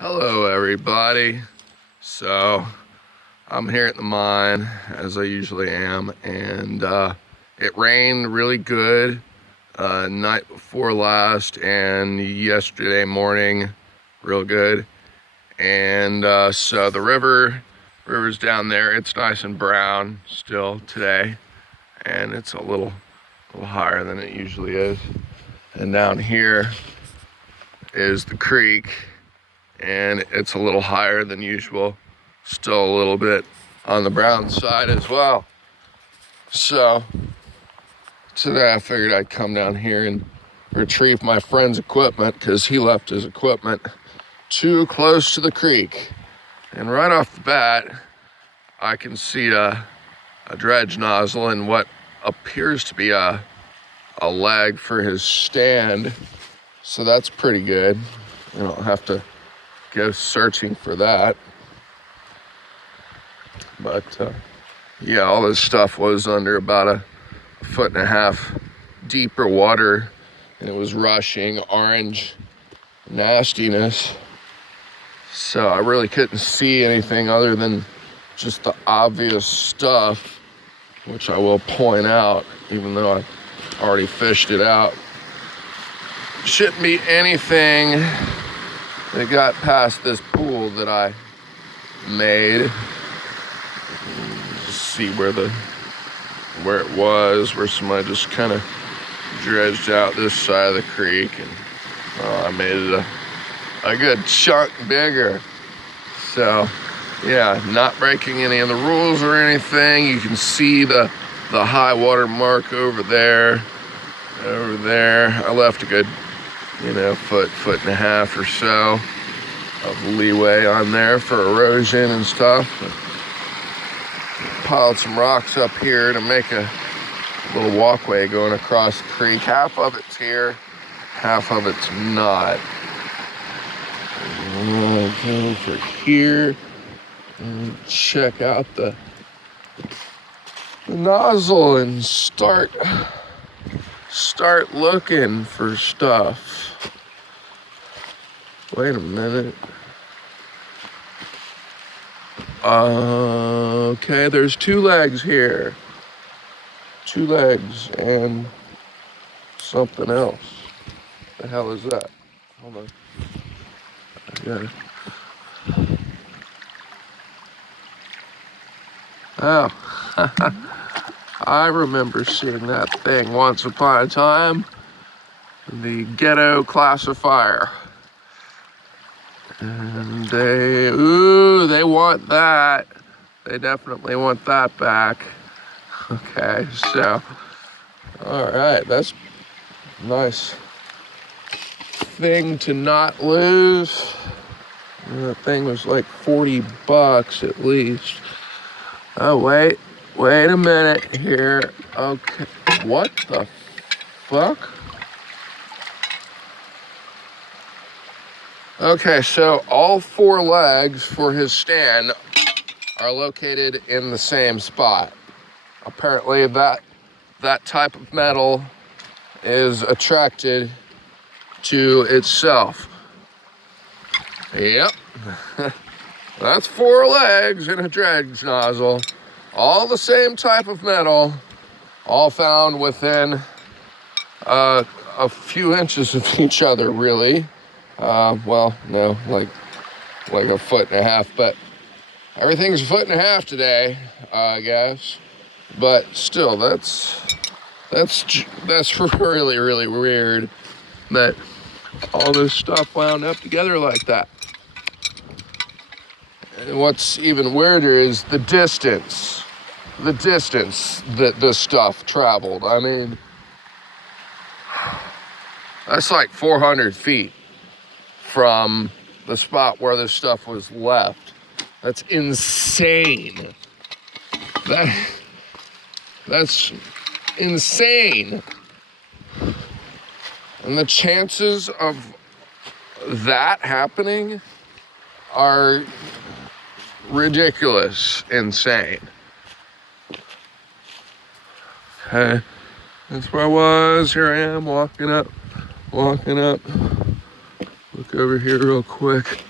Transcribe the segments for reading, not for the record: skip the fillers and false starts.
Hello everybody. So I'm here at the mine as I usually am, and it rained really good night before last and yesterday morning real good. And so the river's down there. It's nice and brown still today, and it's a little higher than it usually is. And down here is the creek, and it's a little higher than usual, still a little bit on the brown side as well. So today I figured I'd come down here and retrieve my friend's equipment because he left his equipment too close to the creek. And right off the bat, I can see a dredge nozzle and what appears to be a leg for his stand. So that's pretty good. I don't have to go searching for that. But yeah, all this stuff was under about a 1.5 foot deeper water, and it was rushing orange nastiness. So I really couldn't see anything other than just the obvious stuff, which I will point out, even though I already fished it out. Shouldn't be anything that got past this pool that I made. Just see where it was, where somebody just kind of dredged out this side of the creek, and I made it a good chunk bigger. So yeah, not breaking any of the rules or anything. You can see the high water mark over there. I left a good foot and a half or so of leeway on there for erosion and stuff. Piled some rocks up here to make a little walkway going across the creek. Half of it's here, half of it's not. I'm gonna go over here and check out the nozzle and start looking for stuff. Wait a minute. Okay, there's 2 legs here. 2 legs and something else. The hell is that? Hold on. I got it. Oh. I remember seeing that thing once upon a time. The ghetto classifier. And they want that. They definitely want that back. Okay, so, all right, that's a nice thing to not lose. That thing was like $40 at least. Oh, wait a minute here. Okay, what the fuck? Okay, so all 4 legs for his stand are located in the same spot. Apparently that type of metal is attracted to itself. Yep. That's 4 legs in a dredge nozzle. All the same type of metal, all found within a few inches of each other, really. Well, no, like 1.5 foot, but everything's 1.5 foot today, I guess. But still, that's really, really weird that all this stuff wound up together like that. And what's even weirder is the distance that this stuff traveled. I mean, that's like 400 feet from the spot where this stuff was left. That's insane. That's insane. And the chances of that happening are ridiculous, insane. Okay, that's where I was. Here I am walking up. Look over here real quick.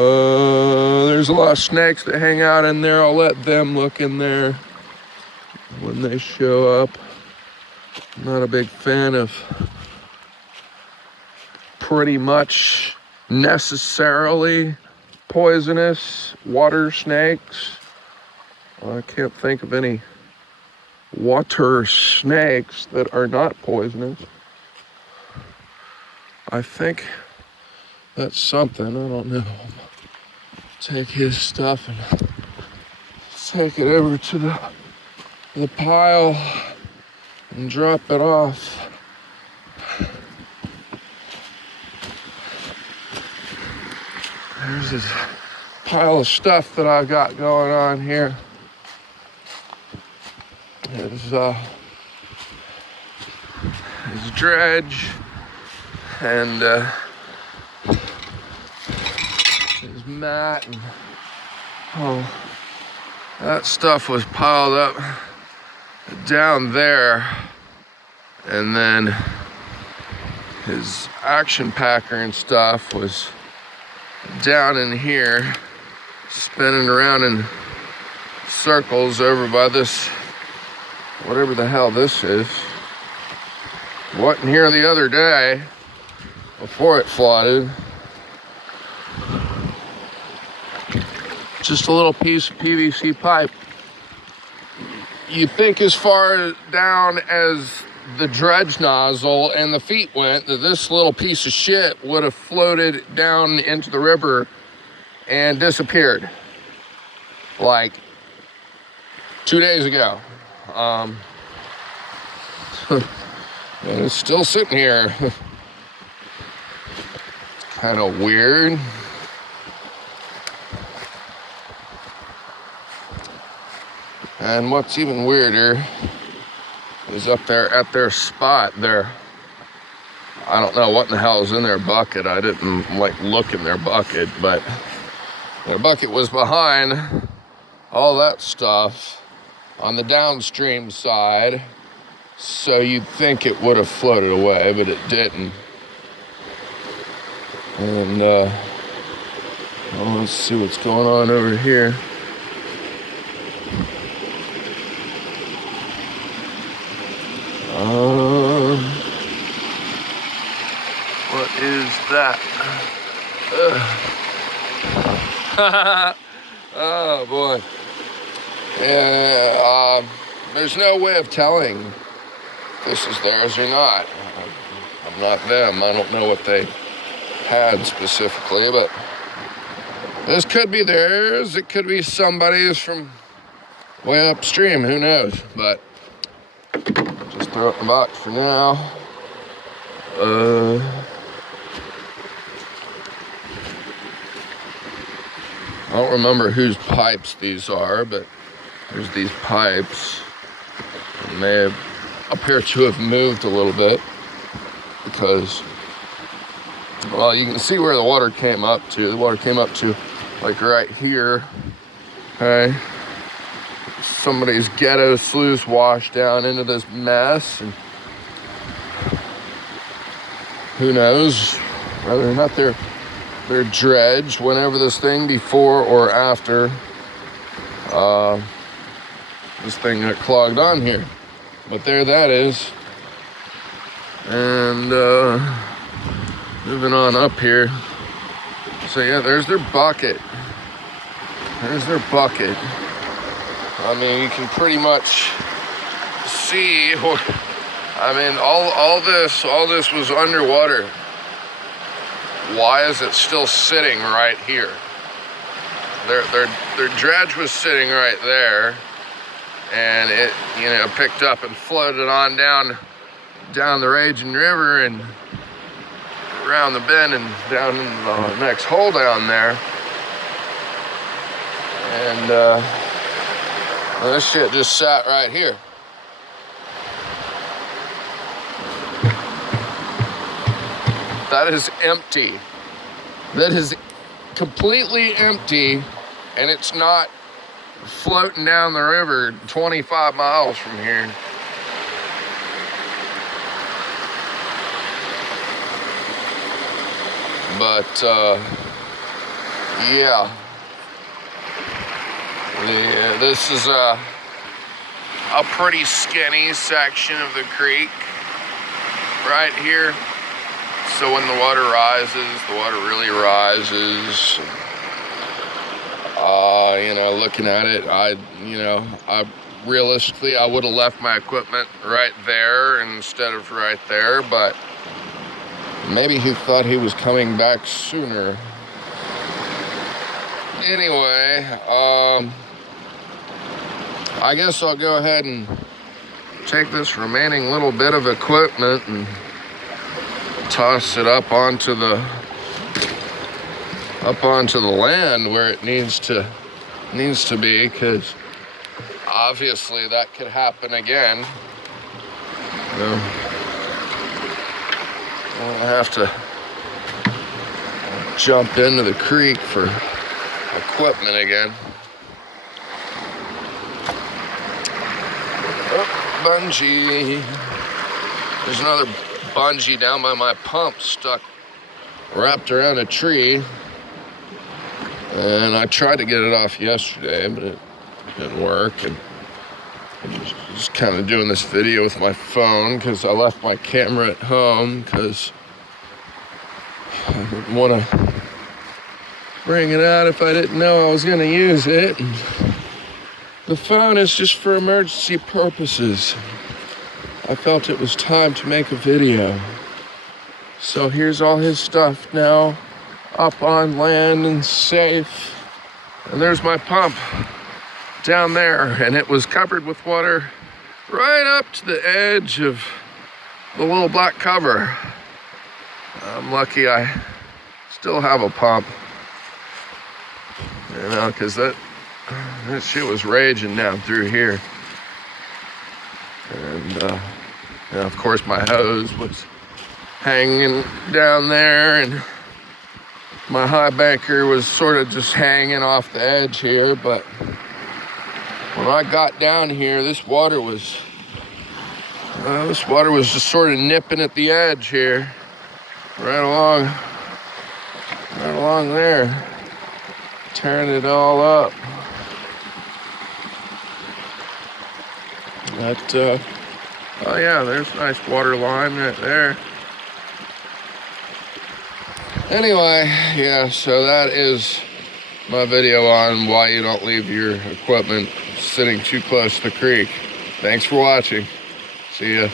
There's a lot of snakes that hang out in there. I'll let them look in there when they show up. I'm not a big fan of pretty much necessarily poisonous water snakes. I can't think of any water snakes that are not poisonous. I think that's something, I don't know. Take his stuff and take it over to the pile and drop it off. There's this pile of stuff that I got going on here. There's dredge and there's mat and that stuff was piled up down there, and then his action packer and stuff was down in here spinning around in circles over by this, whatever the hell this is. Wasn't here the other day before it flooded. Just a little piece of PVC pipe. You think as far down as the dredge nozzle and the feet went that this little piece of shit would have floated down into the river and disappeared like 2 days ago. And it's still sitting here. Kind of weird. And what's even weirder is up there at their spot there. I don't know what in the hell is in their bucket. I didn't look in their bucket, but their bucket was behind all that stuff on the downstream side. So you'd think it would have floated away, but it didn't. And well, let's see what's going on over here. What is that? Oh boy. Yeah, there's no way of telling if this is theirs or not. I'm not them. I don't know what they had specifically, but this could be theirs. It could be somebody's from way upstream. Who knows? But just throw it in the box for now. I don't remember whose pipes these are, but there's these pipes, and they appear to have moved a little bit because, well, you can see where the water came up to. The water came up to like right here. Okay. Somebody's ghetto sluice washed down into this mess, and who knows whether or not they're dredged whenever this thing before or after this thing got clogged on here. But there that is. And moving on up here. So yeah, there's their bucket. There's their bucket. I mean, you can pretty much see, I mean, all this was underwater. Why is it still sitting right here? Their dredge was sitting right there, and it, you know, picked up and floated on down the raging river and around the bend and down in the next hole down there. And well, this shit just sat right here. That is empty. That is completely empty, and it's not floating down the river 25 miles from here. But yeah. This is a pretty skinny section of the creek right here. So when the water rises, the water really rises. You know, looking at it, realistically, I would have left my equipment right there instead of right there, but maybe he thought he was coming back sooner. Anyway, I guess I'll go ahead and take this remaining little bit of equipment and toss it up onto the land where it needs to be, because obviously that could happen again. You know, I'll have to jump into the creek for equipment again. Oh, bungee. There's another bungee down by my pump stuck wrapped around a tree. And I tried to get it off yesterday, but it didn't work. And I'm just kind of doing this video with my phone because I left my camera at home because I didn't want to bring it out if I didn't know I was going to use it. And the phone is just for emergency purposes. I felt it was time to make a video. So here's all his stuff now, up on land and safe. And there's my pump down there, and it was covered with water right up to the edge of the little black cover. I'm lucky I still have a pump, you know, because that shit was raging down through here. And of course my hose was hanging down there, and my high banker was sort of just hanging off the edge here. But when I got down here, this water was just sort of nipping at the edge here, right along there, tearing it all up. But oh yeah, there's a nice water line right there. Anyway, yeah, so that is my video on why you don't leave your equipment sitting too close to the creek. Thanks for watching. See ya.